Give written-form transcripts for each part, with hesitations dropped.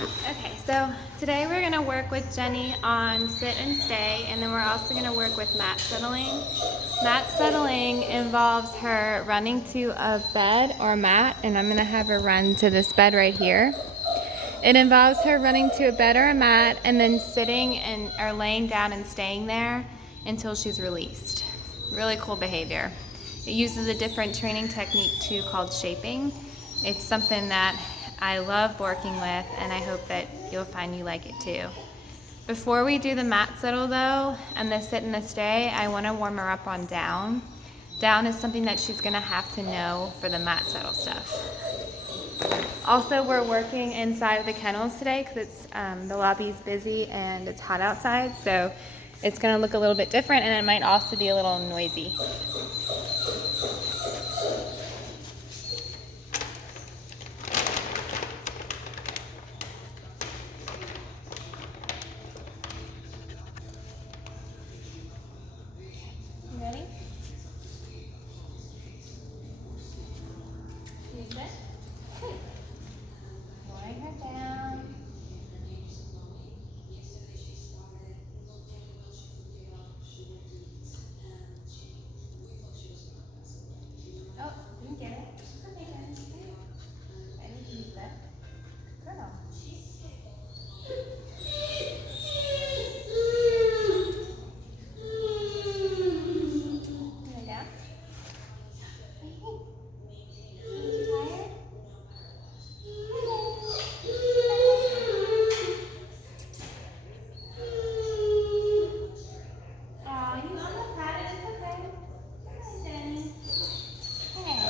Okay, so today we're going to work with Jenny on sit and stay, and then we're also going to work with mat settling. Mat settling involves her running to a bed or mat, and I'm going to have her run to this bed right here. It involves her running to a bed or a mat and then sitting and or laying down and staying there until she's released. Really cool behavior. It uses a different training technique too called shaping. It's something that I love working with, and I hope that you'll find you like it too. Before we do the mat settle though, and the sit and the stay, I want to warm her up on down. Down is something that she's going to have to know for the mat settle stuff. Also, we're working inside of the kennels today because the lobby's busy and it's hot outside, so it's going to look a little bit different, and it might also be a little noisy. You ready? You sit? Good. Lowering her down. Oh, you can get it. It's okay, then. Ready? You sit. Girl. Lay down. Hey, you tired? Aw, you almost had it. It's okay. Hi, Jenny. Hey. Hey.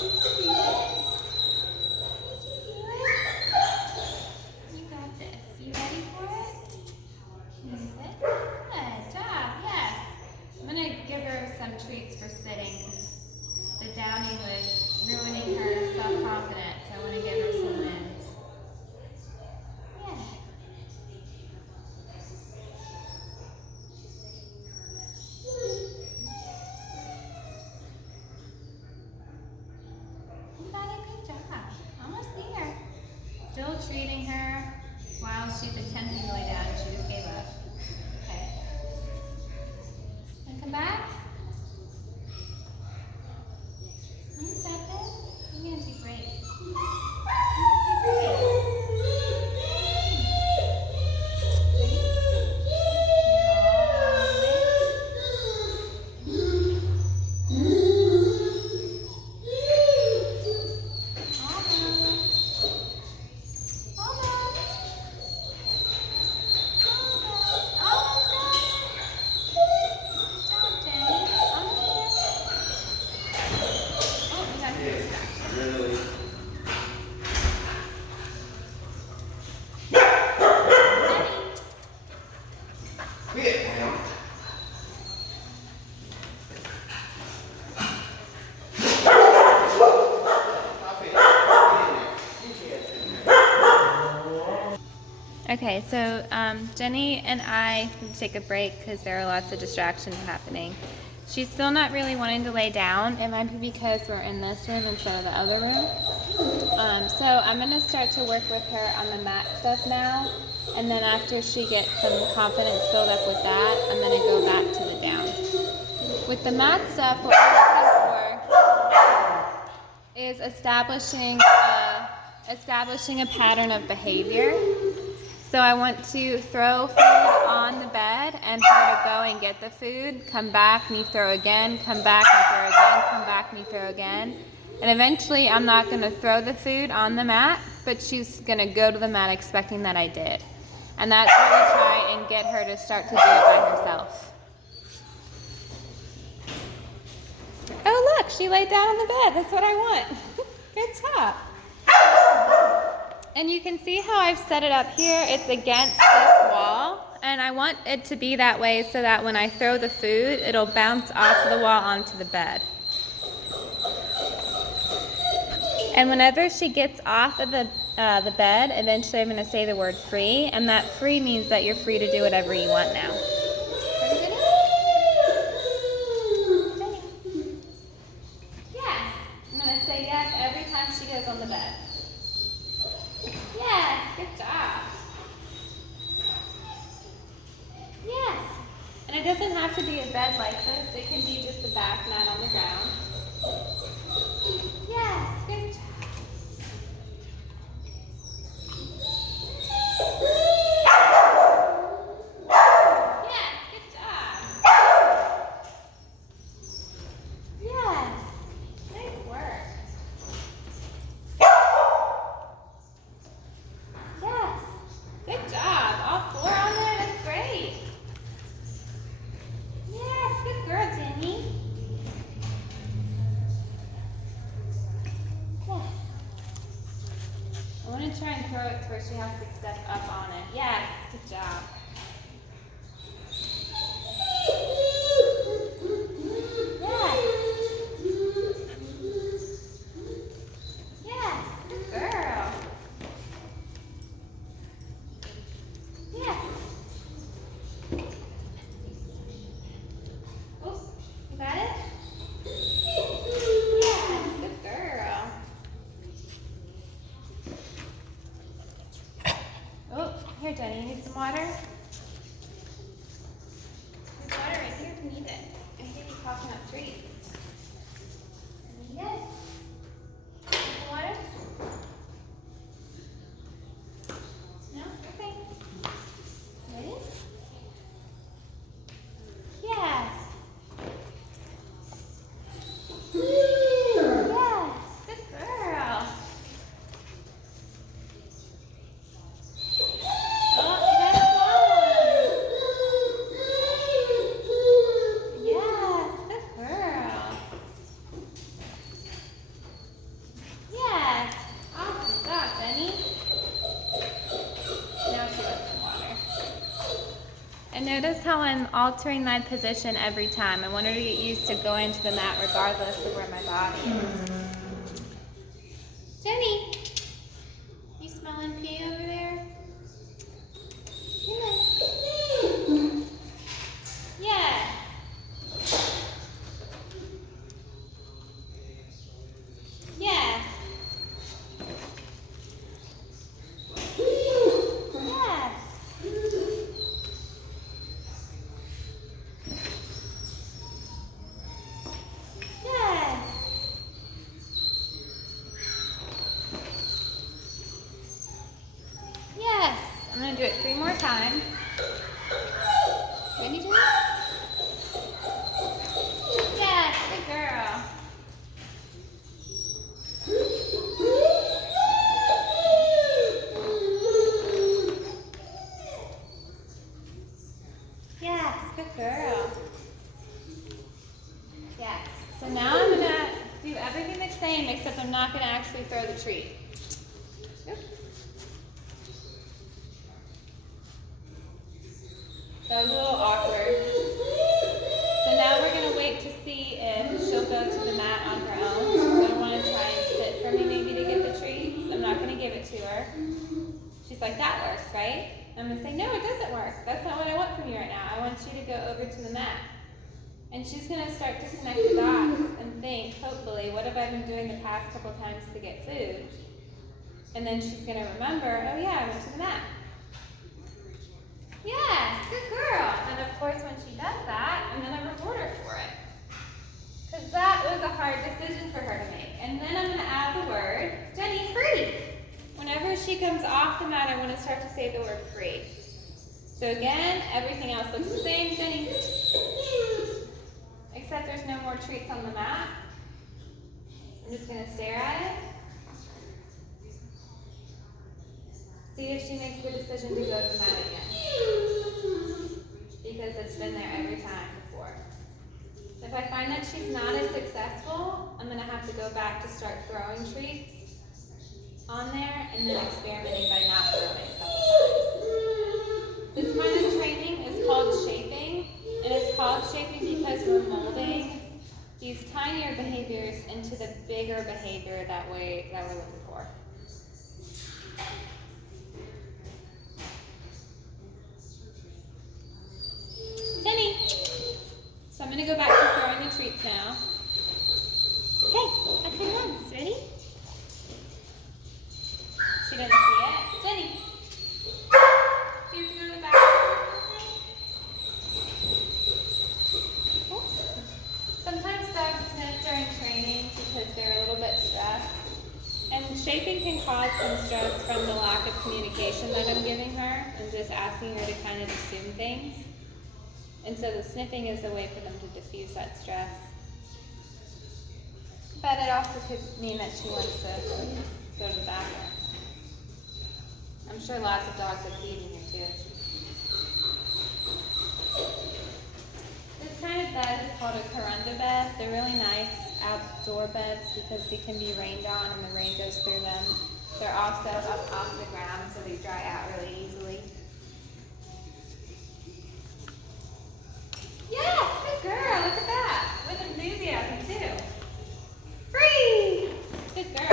You can do it. You can do it. You got this. You ready for it? Can you sit? Good job. Yes. I'm gonna give her some treats for sitting because the downing was ruining her self-confidence. I want to give her some wins. Yeah. You got a good job. Almost there. Still treating her while she's attempting to lay down. She just gave up. Okay. And come back. You got this. You're gonna do great. You're gonna do great. Ready? Okay, so Jenny and I need to take a break because there are lots of distractions happening. She's still not really wanting to lay down. It might be because we're in this room instead of the other room. So I'm going to start to work with her on the mat stuff now. And then after she gets some confidence built up with that, I'm going to go back to the down. With the mat stuff, what we're looking for is establishing a pattern of behavior. So I want to throw food on the bed and her to go and get the food, come back, me throw again, come back, me throw again, come back, me throw again. And eventually I'm not going to throw the food on the mat, but she's going to go to the mat expecting that I did. And that's what we try and get her to start to do it by herself. Oh look, she laid down on the bed. That's what I want. Good job. And you can see how I've set it up here. It's against this wall, and I want it to be that way so that when I throw the food, it'll bounce off the wall onto the bed. And whenever she gets off of the bed, eventually I'm going to say the word free, and that free means that you're free to do whatever you want now. Ready, Jenny? Jenny? Yes. I'm going to say yes every time she goes on the bed. doesn't have to be a bed like this. It can be just a bath mat on the ground. Yes, good job. Yes, good job. Yes, nice work. Yes, good job. All 4 on there, that's great. Yes, good girl, Jenny. Yes. I want to try and throw it to where she has to step up on it. Yes, good job. Yes. Yes, good girl. Yes. Oh, you got it? Yes, good girl. Oh, here, Jenny, you need some water? There's water right here if you need it. I hear you coughing up treats. Need it? Need some water? No? Okay. Ready? Yes. Yes, good girl. Oh, you got a small one. Yes, good girl. Yes. Awesome job, Jenny. Now she wants some water. And notice how I'm altering my position every time. I want her to get used to going to the mat regardless of where my body is. Jenny, you smelling pee over there? Come on. Yes. Yes. Yes. Yes. Yes. I'm going to do it 3 more times. Ready, Jenny? Yes, good girl. Yes, good girl. Yes. So now I'm going to do everything the same except I'm not going to actually throw the treat. Yep. That was a little awkward. So now we're going to wait to see if she'll go to the mat on her own. She's going to want to try and sit for me maybe to get the treats. I'm not going to give it to her. She's like, that works, right? I'm going to say, no, it doesn't work. That's not what I want from you right now. I want you to go over to the mat. And she's going to start to connect the dots and think, hopefully, what have I been doing the past couple times to get food? And then she's going to remember, oh yeah, I went to the mat. Yes, good girl. And of course, when she does that, I'm going to reward her for it. Because that was a hard decision for her to make. And then I'm going to add the word, Jenny, free. Whenever she comes off the mat, I want to start to say the word free. So again, everything else looks the same, Jenny. Except there's no more treats on the mat. I'm just going to stare at it. See if she makes the decision to go to the mat again. Because it's been there every time before. If I find that she's not as successful, I'm going to have to go back to start throwing treats on there and then experimenting by not throwing a couple times. This kind of training is called shaping, and it's called shaping because we're molding these tinier behaviors into the bigger behavior that we're looking for. Jenny! So I'm going to go back to throwing the treats now. Hey, okay, once. Ready? She doesn't see it. Jenny! Do you have to go to the bathroom? may cause some stress from the lack of communication that I'm giving her and just asking her to kind of assume things. And so the sniffing is a way for them to diffuse that stress. But it also could mean that she wants to go to the bathroom. I'm sure lots of dogs are feeding her too. This kind of bed is called a Corunda bed. They're really nice outdoor beds because they can be rained on and the rain goes through them. They're also up off the ground so they dry out really easily. Yes, good girl, look at that. With enthusiasm too. Free! Good girl.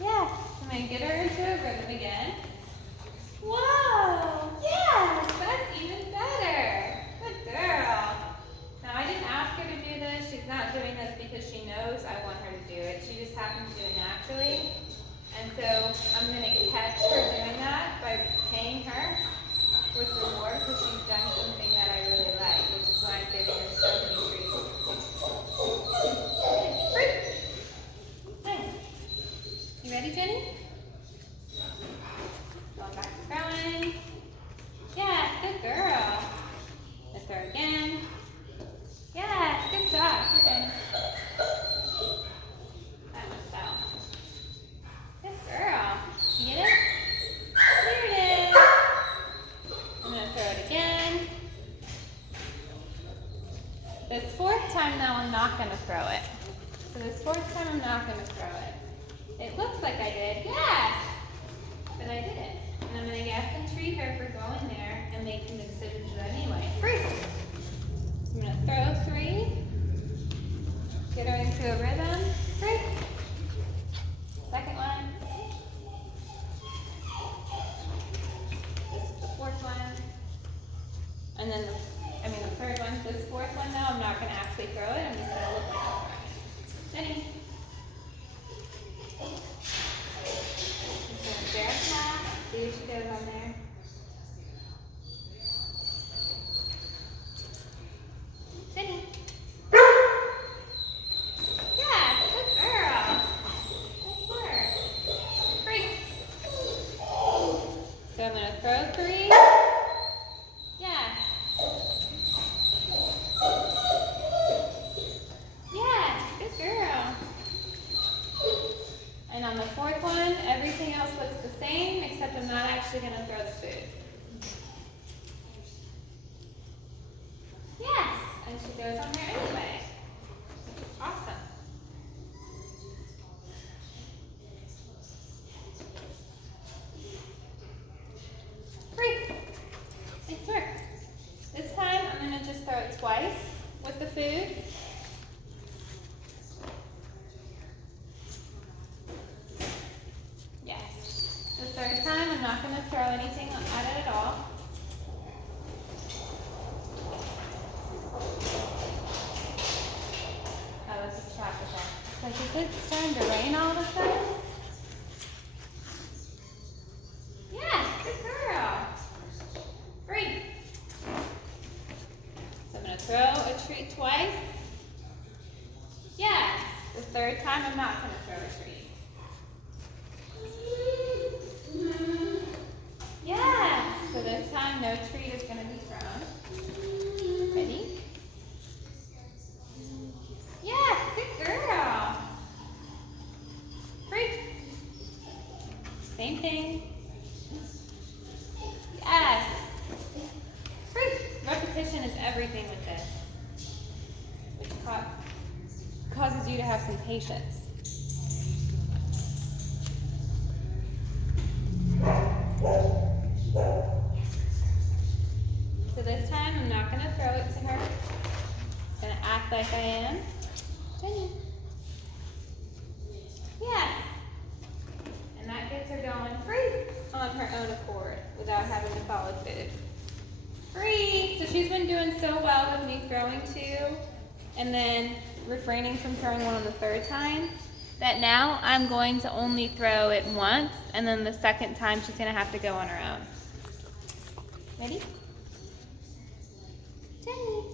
Yes, I'm going to get her into a rhythm again. Whoa! Yes! That's even better! Good girl! Now, I didn't ask her to do this. She's not doing this because she knows I want her to do it. She just happens to do it naturally. And so, I'm going to catch her doing that by paying her with reward because she's done something that I really like, which is why I'm giving her so many treats. Fruit! Nice. You ready, Jenny? Going back to throwing. Yes, good girl. Let's throw again. Yes, good job. You're good. That one fell. Good girl. You get it? There it is. I'm going to throw it again. This fourth time, though, I'm not going to throw it. So this fourth time, I'm not going to throw it. It looks like I did. Yes! But I didn't. And I'm going to guess and treat her for going there and making the decision to do that anyway. Free! I'm going to throw 3. Get her into a rhythm. Free! Second one. This is the fourth one. And then the third one. This fourth one, though, I'm not going to actually throw it. I'm just going to look like I'm throwing it. Jenny. Stare at the mat, see if she goes on there. Jenny. Yes, good girl. Nice work. 3. So I'm going to throw 3. Yes. Yes, good girl. And on the fourth one, everything else looks the same, except I'm not actually going to throw the food. Yes! And she goes on there anyway. Which is awesome. Free! Nice work. This time, I'm going to just throw it twice with the food. The third time, I'm not going to throw anything at it at all. Oh, let's just try this out. Like, is it starting to rain all of a sudden? Yes, good girl. Free. So I'm going to throw a treat twice. Yes. The third time, I'm not going to throw a treat. Yes! So this time, no treat is going to be thrown. Ready? Yes! Good girl! Free! Same thing. Yes! Free! Repetition is everything with this. Which causes you to have some patience. So this time, I'm not going to throw it to her. I'm going to act like I am. Jenny. Yes. And that gets her going free on her own accord without having to follow food. Free. So she's been doing so well with me throwing 2 and then refraining from throwing 1 on the third time that now I'm going to only throw it once, and then the second time she's going to have to go on her own. Ready? Jenny.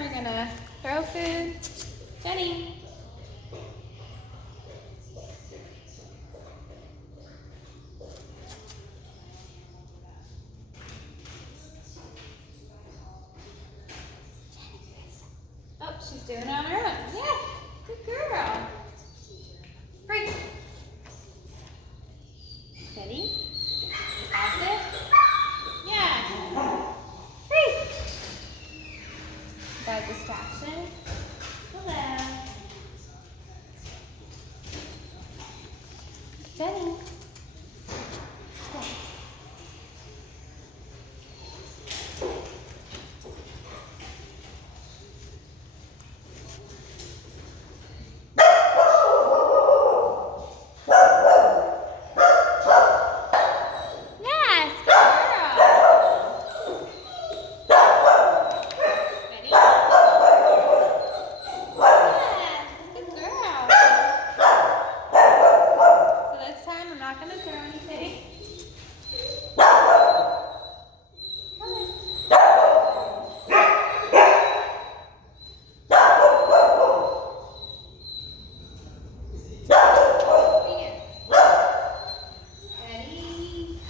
we're gonna throw food. Jenny. Oh, she's doing it on her own. Yes, good girl. Free. Ready? Pass it. Yeah. Free. Got a distraction. Hello. Jenny. Go. Yes, good girl. Ready? Yes, good girl. So this time I'm not going to throw anything. Come on. Begin. Ready?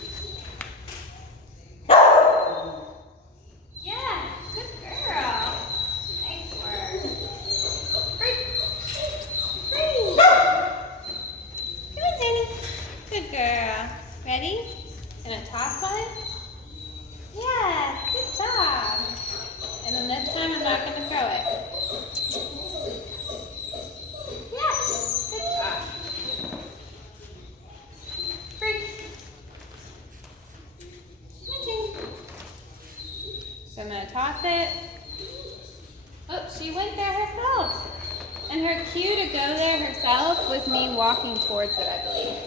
Yes, good girl. Nice work. Free. Free. Come on, Jenny. Good girl. Ready? And a toss one? Yes, good job. And then this time I'm not going to throw it. Yes, good job. Free. Come on, Jenny. So I'm going to toss it. Oh, she went there herself. And her cue to go there herself was me walking towards it, I believe.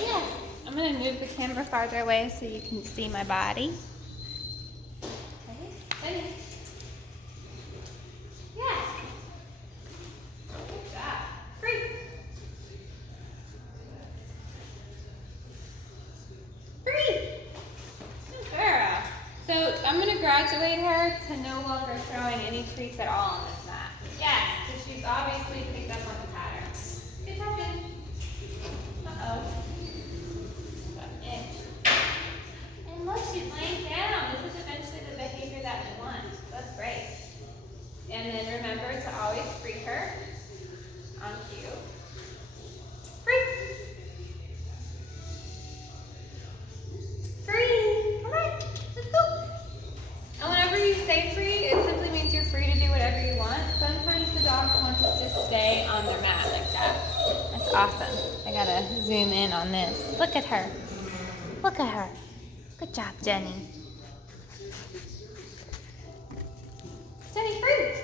Yes. I'm going to move the camera farther away so you can see my body. Okay. Ready? Yes. Good job. Free. Free. Good girl. So I'm going to graduate her to no longer throwing any treats at all on this mat. Yes, because she's obviously picked up on the pattern. Good job, Jen. Uh-oh. Got an itch. And look, she's laying down. This is eventually the behavior that we want. That's great. And then remember to always free her on cue. Free. Free. Come on. Let's go. And whenever you say free, it simply means you're free to do whatever you want. Sometimes the dogs want to just stay on their mat like that. That's awesome. I gotta zoom in on this. Look at her. Look at her. Good job, Jenny. Jenny, free.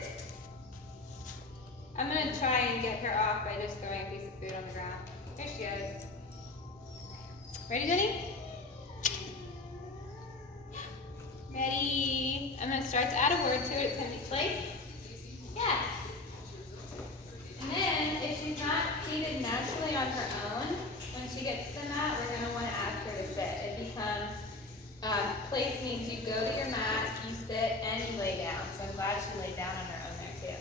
I'm gonna try and get her off by just throwing a piece of food on the ground. Here she is. Ready, Jenny? Ready? I'm going to start to add a word to it. It's going to be place. Yes. And then, if she's not seated naturally on her own, when she gets to the mat, we're going to want to ask her to sit. It becomes, place means you go to your mat, you sit, and you lay down. So I'm glad she laid down on her own there, too.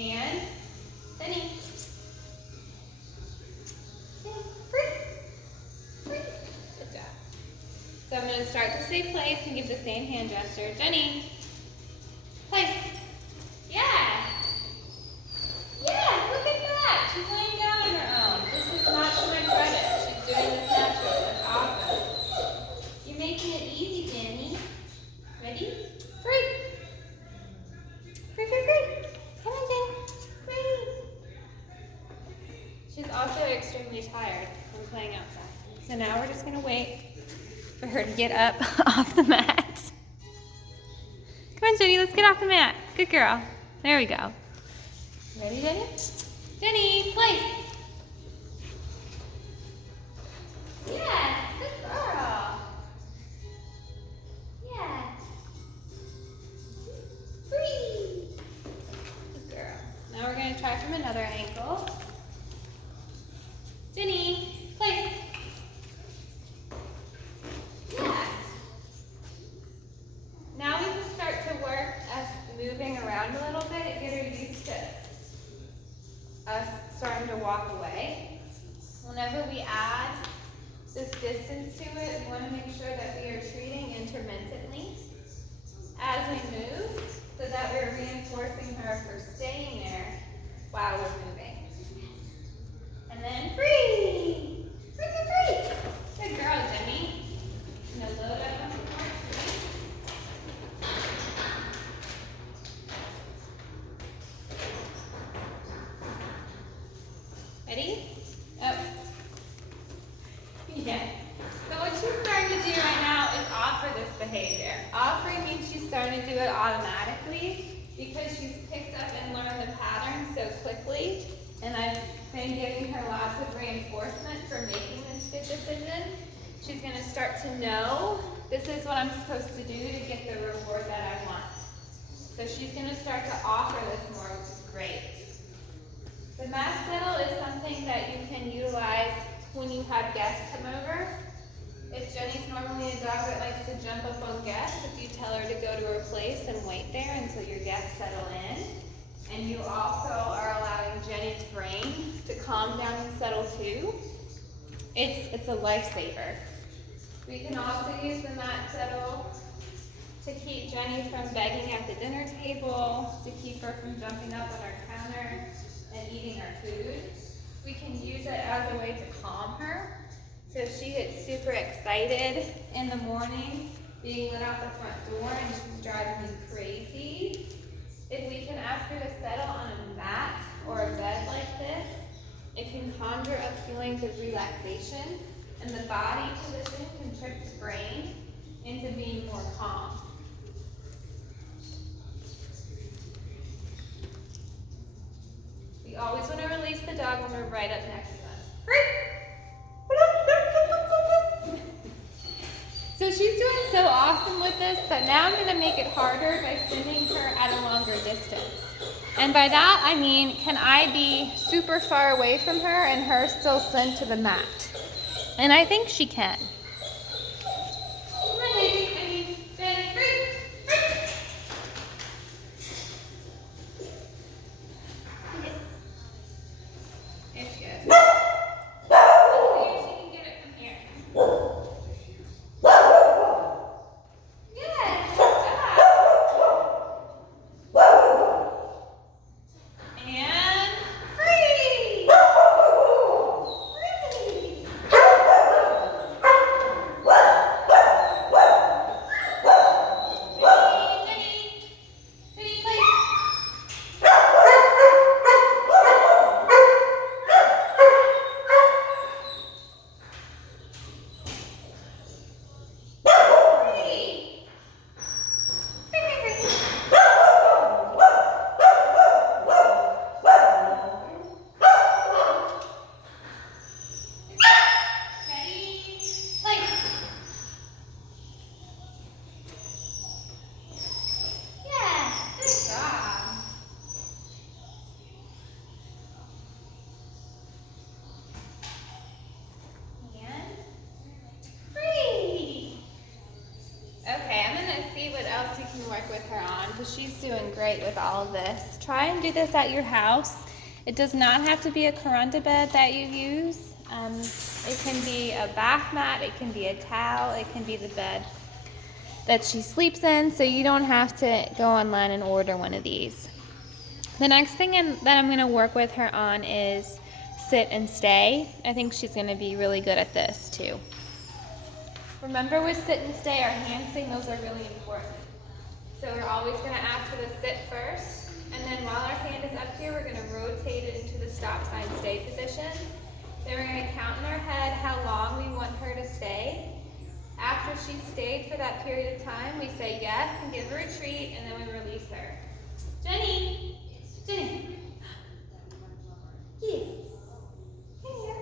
And, Jenny. So I'm going to start to say place and give the same hand gesture. Jenny, place. Yes. Yes, look at that. She's laying down on her own. This is not to my credit. She's doing this naturally. That's awesome. You're making it easy, Jenny. Ready? Free. Free, free, free. Come on, Jenny. Free. She's also extremely tired from playing outside. So now we're just going to wait for her to get up off the mat. Come on, Jenny, let's get off the mat. Good girl. There we go. Ready, Jenny? Jenny, place. Yes, good girl. Yes. Free. Good girl. Now we're going to try from another angle. Jenny, place. Yes. intermittently as we move so that we're reinforcing her for staying there while we're moving. And then free! Free, free, free! Good girl, Jenny. No load up on the floor. Ready? Up. Yeah. So what she's starting to do right now is offer this behavior. Offering means she's starting to do it automatically because she's picked up and learned the pattern so quickly. And I've been giving her lots of reinforcement for making this good decision. She's going to start to know this is what I'm supposed to do to get the reward that I want. So she's going to start to offer this more, which is great. The mat settle is something that you can utilize when you have guests come over. If Jenny's normally a dog that likes to jump up on guests, if you tell her to go to her place and wait there until your guests settle in, and you also are allowing Jenny's brain to calm down and settle too, it's a lifesaver. We can also use the mat settle to keep Jenny from begging at the dinner table, to keep her from jumping up on our counter and eating our food. We can use it as a way to calm her. So if she gets super excited in the morning, being let out the front door and she's driving me crazy, if we can ask her to settle on a mat or a bed like this, it can conjure up feelings of relaxation, and the body position can trick the brain into being more calm. We always want to release the dog when we're right up next to them. So she's doing so awesome with this that now I'm going to make it harder by sending her at a longer distance. And by that I mean, can I be super far away from her and her still sent to the mat? And I think she can. Work with her on because she's doing great with all of this. Try and do this at your house. It does not have to be a Kuranda bed that you use. It can be a bath mat, it can be a towel, it can be the bed that she sleeps in, so you don't have to go online and order one of these. The next thing that I'm going to work with her on is sit and stay. I think she's going to be really good at this too. Remember with sit and stay, our hand signals are really important. So we're always going to ask her to sit first, and then while our hand is up here, we're going to rotate it into the stop sign stay position. Then we're going to count in our head how long we want her to stay. After she's stayed for that period of time, we say yes and give her a treat, and then we release her. Jenny! Jenny! Yeah. Come here.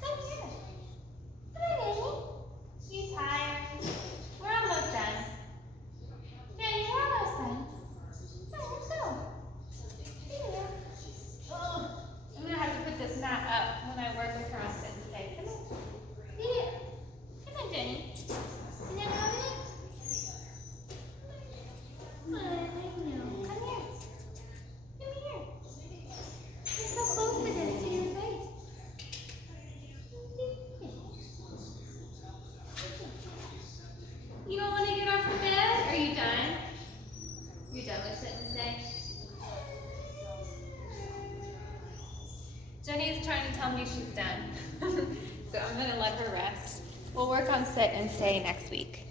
Come here. Come on, Jenny. You tired? We're almost done. Jenny, we're almost done. Come on, let's go. Here. Oh, I'm going to have to put this mat up when I work with her on sit and stay. Come on. Here. Come on, Jenny. And then over there. tell me she's done. So I'm gonna let her rest. We'll work on sit and stay next week.